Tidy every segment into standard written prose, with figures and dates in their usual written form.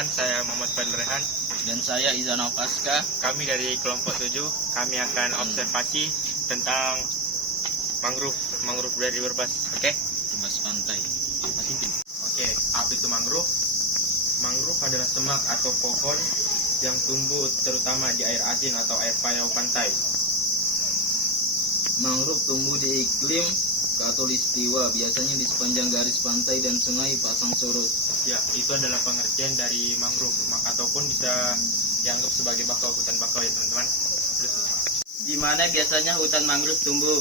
Perkenalkan, saya Muhammad Fadil Rehan. Dan saya Izan Alpaska. Kami dari kelompok 7. Kami akan observasi tentang mangrove dari Berbas. Oke? Berbas pantai. Oke, apa itu mangrove? Mangrove adalah semak atau pohon yang tumbuh terutama di air asin atau air payau pantai. Mangrove tumbuh di iklim khatulistiwa, biasanya di sepanjang garis pantai dan sungai pasang surut. Ya, itu adalah pengertian dari mangrove, ataupun bisa dianggap sebagai bakau, hutan bakau ya teman-teman. Terus, Di mana biasanya hutan mangrove tumbuh.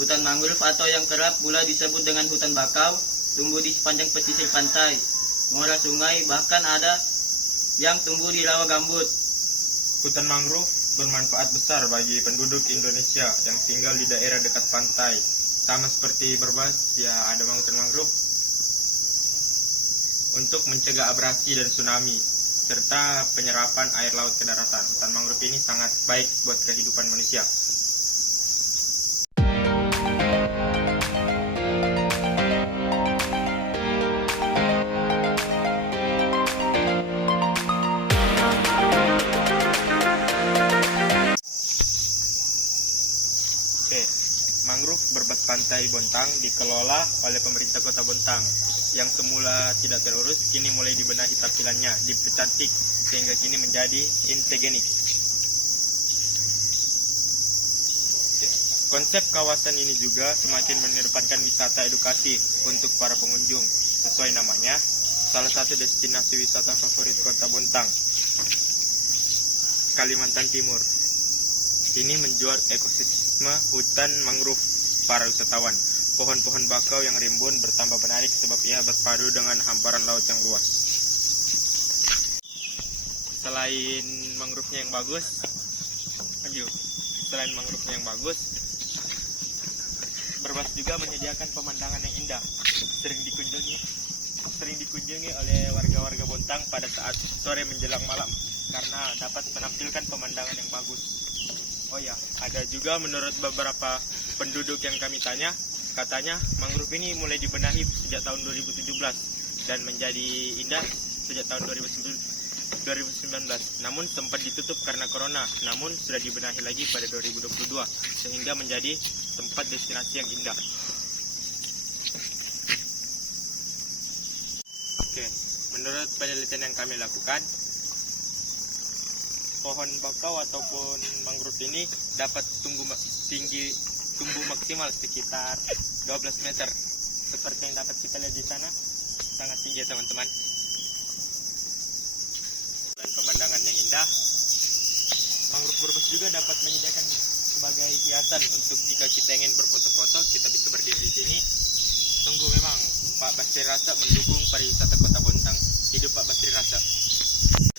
Hutan mangrove atau yang kerap pula disebut dengan hutan bakau tumbuh di sepanjang pesisir pantai, muara sungai, bahkan ada yang tumbuh di rawa gambut. hutan mangrove bermanfaat besar bagi penduduk Indonesia yang tinggal di daerah dekat pantai. Sama seperti Berbas, ya ada hutan mangrove untuk mencegah abrasi dan tsunami, serta penyerapan air laut ke daratan. Hutan mangrove ini sangat baik buat kehidupan manusia. Oke, mangrove Berbas Pantai Bontang dikelola oleh pemerintah Kota Bontang. Yang semula tidak terurus, kini mulai dibenahi tampilannya, dipercantik, sehingga kini menjadi integenik. Oke. Konsep kawasan ini juga semakin mengedepankan wisata edukasi untuk para pengunjung. Sesuai namanya, salah satu destinasi wisata favorit Kota Bontang, Kalimantan Timur. Ini menjual ekosistem hutan mangrove para wisatawan. Pohon-pohon bakau yang rimbun bertambah menarik sebab ia berpadu dengan hamparan laut yang luas. Selain mangrove-nya yang bagus, Berbas juga menyediakan pemandangan yang indah, sering dikunjungi oleh warga-warga Bontang pada saat sore menjelang malam karena dapat menampilkan pemandangan yang bagus. Oh ya, ada juga menurut beberapa penduduk yang kami tanya, katanya mangrove ini mulai dibenahi sejak tahun 2017 dan menjadi indah sejak tahun 2019. Namun sempat ditutup karena corona, namun sudah dibenahi lagi pada 2022 sehingga menjadi tempat destinasi yang indah. Oke, menurut penelitian yang kami lakukan, pohon bakau ataupun mangrove ini dapat tumbuh maksimal sekitar 12 meter. Seperti yang dapat kita lihat di sana, sangat tinggi ya teman-teman. Selain pemandangan yang indah, mangrove Berbas juga dapat menyediakan sebagai hiasan untuk jika kita ingin berfoto-foto, kita bisa berdiri di sini. Sungguh memang Pak Basri Rasa mendukung pariwisata Kota Bontang. Hidup Pak Basri Rasa.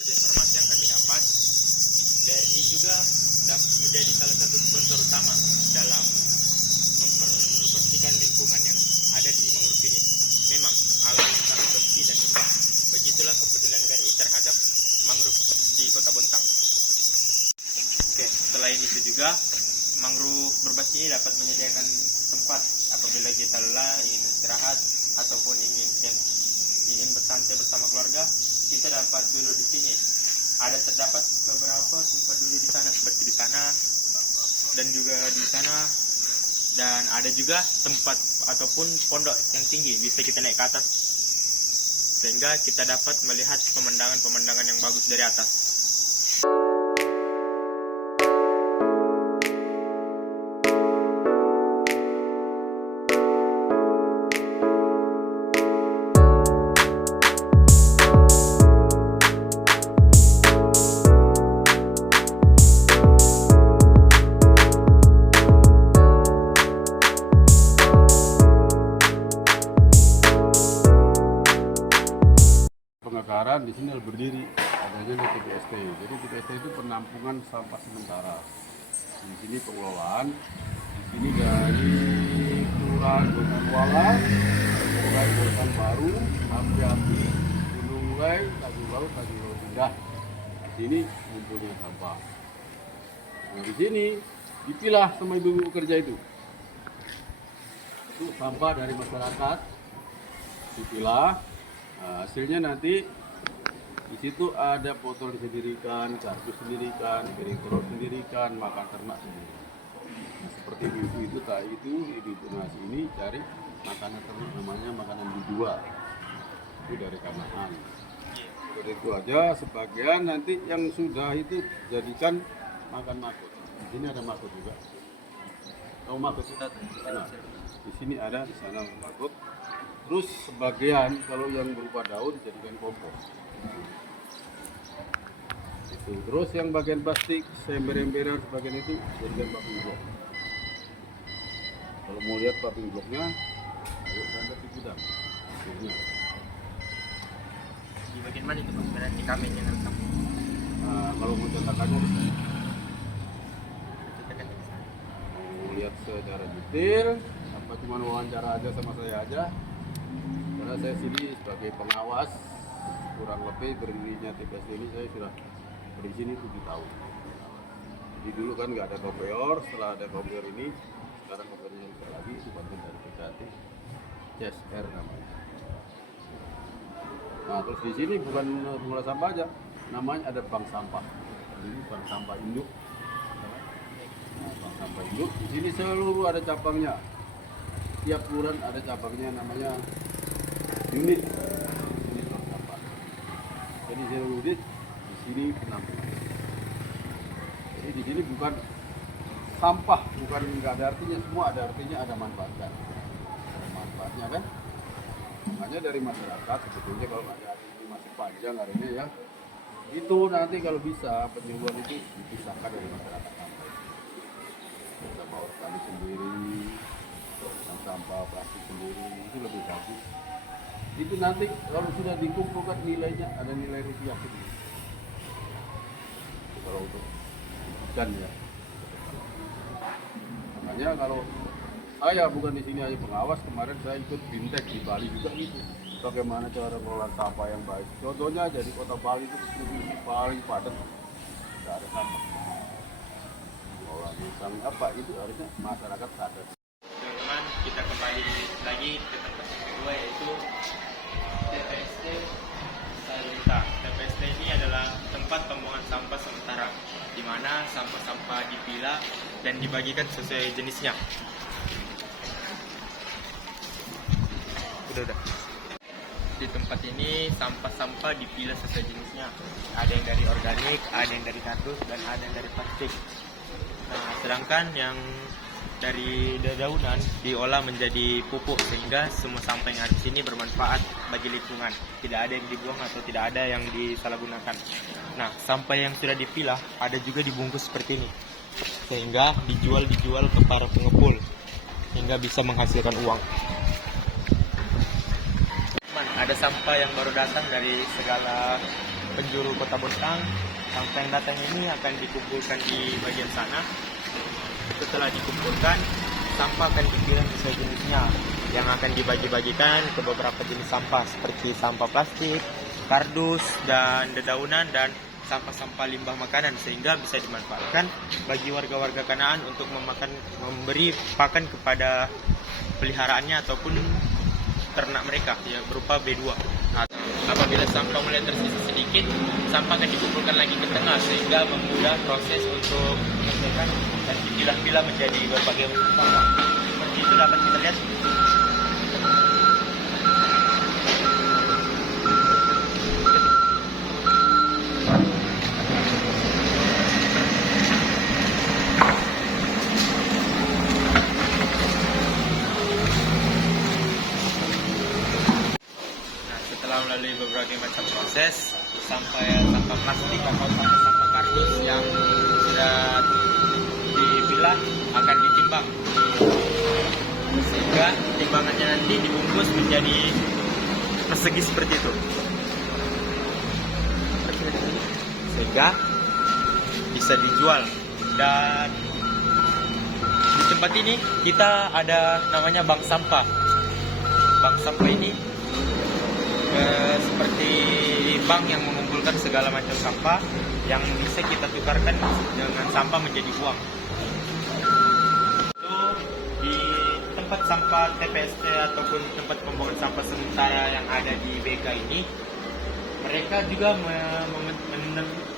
Informasi yang kami dapat, BRI juga menjadi salah satu sponsor utama dalam membersihkan lingkungan yang ada di mangrove ini. Memang alam sangat bersih dan indah. Begitulah kepedulian BRI terhadap mangrove di Kota Bontang. Oke, selain itu juga mangrove Berbas ini dapat menyediakan tempat apabila kita lelah, ingin istirahat ataupun ingin bersantai bersama keluarga, kita dapat duduk di sini. Terdapat beberapa tempat duduk di sana, seperti di sana dan juga di sana, dan ada juga tempat ataupun pondok yang tinggi, bisa kita naik ke atas sehingga kita dapat melihat pemandangan yang bagus dari atas. Pemekaran di sini berdiri adanya di TPST. Jadi TPST itu penampungan sampah sementara. Di sini pengelolaan. Di sini dari Kelurahan Gunungkuala, Kelurahan Bontang Baru, Api-Api, Gunung Lei, Tanjung Laut Indah. Di sini mempunyai sampah. Nah, di sini dipilah sama ibu-ibu kerja itu. Itu sampah dari masyarakat dipilah. Nah, hasilnya nanti Di situ ada botol disendirikan, kardus sendirikan, piring telur sendirikan, makan ternak sendiri. Nah, seperti ibu itu tadi itu ibu nasi ini cari makanan ternak namanya makanan dijual. Itu dari Kanaan. Seperti itu aja. Sebagian nanti yang sudah itu jadikan makan makut. Di sini ada makut juga. Tahu makut? Nah, di sini ada, di sana makut. Terus sebagian kalau yang berupa daun dijadikan kompos. Itu. Terus yang bagian plastik, ember-emberan sebagian itu jadikan paving block. Kalau mau lihat paving blocknya, ayo berangkat di gudang. Ini. Di bagian mana itu Bang? Berarti kami yang lengkap. Nah, kalau mau cetakannya di sini. Cetakan di sana. Mau lihat secara detail, apa cuma wawancara aja sama saya aja. Karena saya sini sebagai pengawas, kurang lebih berdirinya TPST ini saya sudah di sini 7 tahun. Jadi dulu kan nggak ada kompeor, setelah ada kompeor ini, sekarang kompeornya juga lagi, itu bagian dari PKT, CSR namanya. Nah terus di sini bukan pengelola sampah aja, namanya ada bank sampah. Ini bank sampah induk. Nah, bank sampah induk di sini seluruh ada cabangnya. Tiap kelurahan ada cabangnya namanya unit bank sampah. Jadi seluruh unit di sini penampungan. Jadi di sini bukan sampah, bukan nggak ada artinya, semua ada artinya, ada manfaatnya. Ada manfaatnya kan? Makanya dari masyarakat sebetulnya kalau ada ini masih panjang hari ini ya, itu nanti kalau bisa penyuluhan itu dipisahkan dari masyarakat sampah. Sampah organik sendiri, dan sampah plastik sendiri itu lebih bagus. Itu nanti kalau sudah dikumpulkan nilainya ada nilai rupiah sendiri. Kalau untuk ikan ya. Makanya kalau saya bukan di sini aja pengawas, kemarin saya ikut bintek di Bali juga gitu. Bagaimana cara mengelola sampah yang baik. Contohnya jadi kota Bali itu provinsi paling padat, tidak ada sampah. Mengelolanya sampai apa itu harusnya masyarakat sadar. Teman-teman, kita kembali lagi ke tempat yang kedua yaitu TPST Salunta. TPST ini adalah tempat pembuangan sampah sementara, di mana sampah-sampah dipilah dan dibagikan sesuai jenisnya. Udah. Di tempat ini sampah-sampah dipilah sesuai jenisnya. Ada yang dari organik, ada yang dari kardus, dan ada yang dari plastik. Nah, sedangkan yang dari dedaunan diolah menjadi pupuk sehingga semua sampah yang ada di sini bermanfaat bagi lingkungan. Tidak ada yang dibuang atau tidak ada yang disalahgunakan. Nah, sampah yang sudah dipilah ada juga dibungkus seperti ini, sehingga dijual ke para pengepul hingga bisa menghasilkan uang. Ada sampah yang baru datang dari segala penjuru Kota Bontang. Sampah yang datang ini akan dikumpulkan di bagian sana. Setelah dikumpulkan, sampah akan dipilah sesuai jenisnya, yang akan dibagi-bagikan ke beberapa jenis sampah seperti sampah plastik, kardus, dan dedaunan, dan sampah-sampah limbah makanan, sehingga bisa dimanfaatkan bagi warga-warga Kanaan untuk memberi pakan kepada peliharaannya ataupun ternak mereka yang berupa B2. Nah, apabila sampah mulai tersisa sedikit, sampah akan dikumpulkan lagi ke tengah sehingga memudah proses untuk menyelesaikan dan dipilah-pilah menjadi berbagai macam sampah. Seperti itu dapat kita lihat. Melalui berbagai macam proses, sampah plastik atau sampah kardus yang sudah dipilah akan ditimbang, sehingga timbangannya nanti dibungkus menjadi persegi seperti itu, sehingga bisa dijual. Dan di tempat ini kita ada namanya bank sampah. Bank sampah ini seperti bank yang mengumpulkan segala macam sampah yang bisa kita tukarkan dengan sampah menjadi uang. Itu di tempat sampah TPST ataupun tempat pembuangan sampah sementara yang ada di BK ini, mereka juga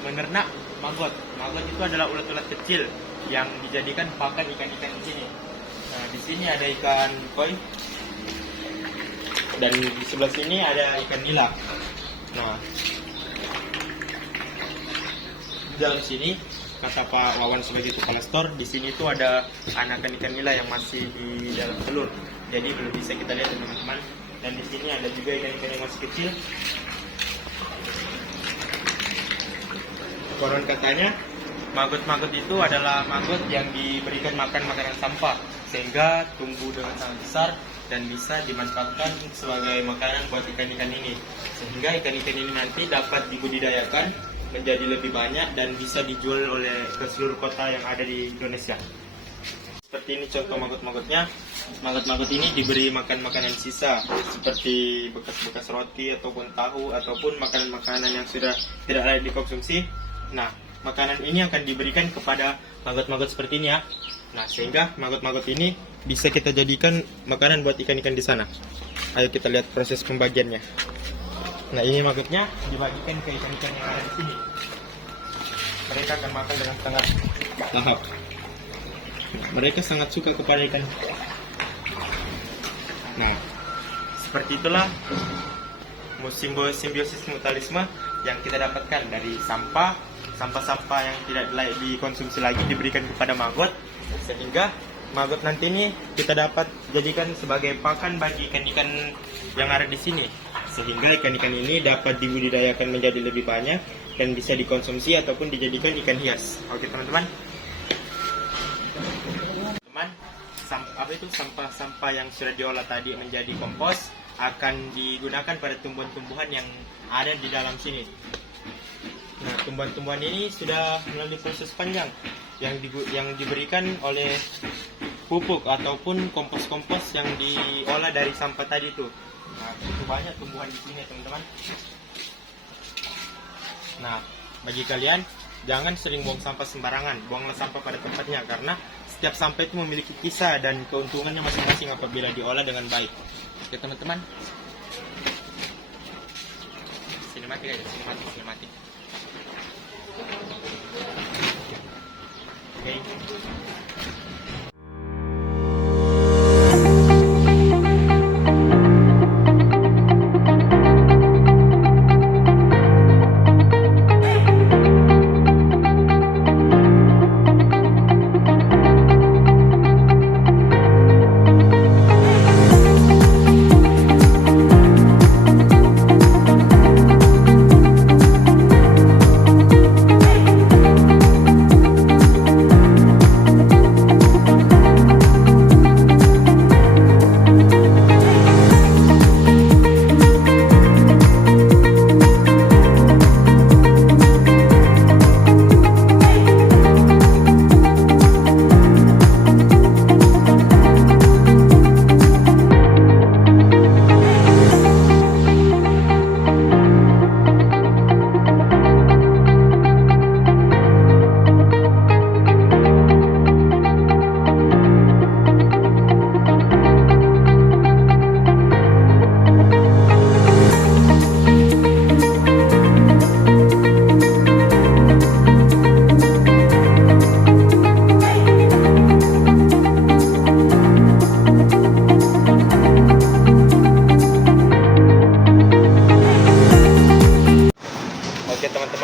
menernak maggot. Maggot itu adalah ulat-ulat kecil yang dijadikan pakan ikan-ikan di sini. Nah, di sini ada ikan koi dan di sebelah sini ada ikan nila. Nah, di dalam sini kata Pak Wawan sebagai kepala store, di sini tuh ada anakan ikan nila yang masih di dalam telur. Jadi belum bisa kita lihat teman-teman. Dan di sini ada juga ikan-ikan yang masih kecil. Konon katanya maggot-maggot itu adalah maggot yang diberikan makan makanan sampah sehingga tumbuh dengan sangat besar dan bisa dimanfaatkan sebagai makanan buat ikan-ikan ini. Sehingga ikan-ikan ini nanti dapat dibudidayakan menjadi lebih banyak dan bisa dijual oleh ke seluruh kota yang ada di Indonesia. Seperti ini contoh maggot-maggotnya. Maggot-maggot ini diberi makan makanan sisa seperti bekas-bekas roti ataupun tahu ataupun makanan-makanan yang sudah tidak layak dikonsumsi. Nah, makanan ini akan diberikan kepada maggot-maggot seperti ini ya. Nah, sehingga maggot-maggot ini bisa kita jadikan makanan buat ikan-ikan di sana. Ayo kita lihat proses pembagiannya. Nah, ini maggotnya dibagikan ke ikan-ikan yang ada di sini. Mereka akan makan dengan sangat lahap. Mereka sangat suka kepada ikan. Nah, seperti itulah simbiosis mutualisme yang kita dapatkan dari sampah-sampah yang tidak layak dikonsumsi lagi diberikan kepada maggot, sehingga maggot nanti ini kita dapat jadikan sebagai pakan bagi ikan-ikan yang ada di sini, sehingga ikan-ikan ini dapat dibudidayakan menjadi lebih banyak dan bisa dikonsumsi ataupun dijadikan ikan hias. Oke teman-teman. Sampah-sampah yang sudah diolah tadi menjadi kompos akan digunakan pada tumbuhan-tumbuhan yang ada di dalam sini. Nah, tumbuhan-tumbuhan ini sudah melalui proses panjang yang diberikan oleh pupuk ataupun kompos-kompos yang diolah dari sampah tadi itu. Nah, itu banyak tumbuhan di sini, teman-teman. Nah, bagi kalian jangan sering buang sampah sembarangan. Buanglah sampah pada tempatnya karena setiap sampah itu memiliki kisah dan keuntungannya masing-masing apabila diolah dengan baik. Oke teman-teman. Sinematik aja, sinematik. Oke.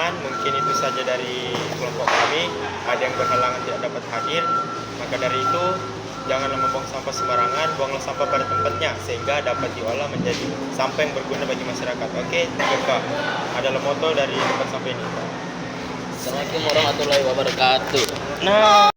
Mungkin itu saja dari kelompok kami. Ada yang berhalangan tidak dapat hadir, maka dari itu janganlah membuang sampah sembarangan, buanglah sampah pada tempatnya sehingga dapat diolah menjadi sampah yang berguna bagi masyarakat. Oke, 3K adalah moto dari tempat sampah ini. Assalamualaikum warahmatullahi wabarakatuh. Nah.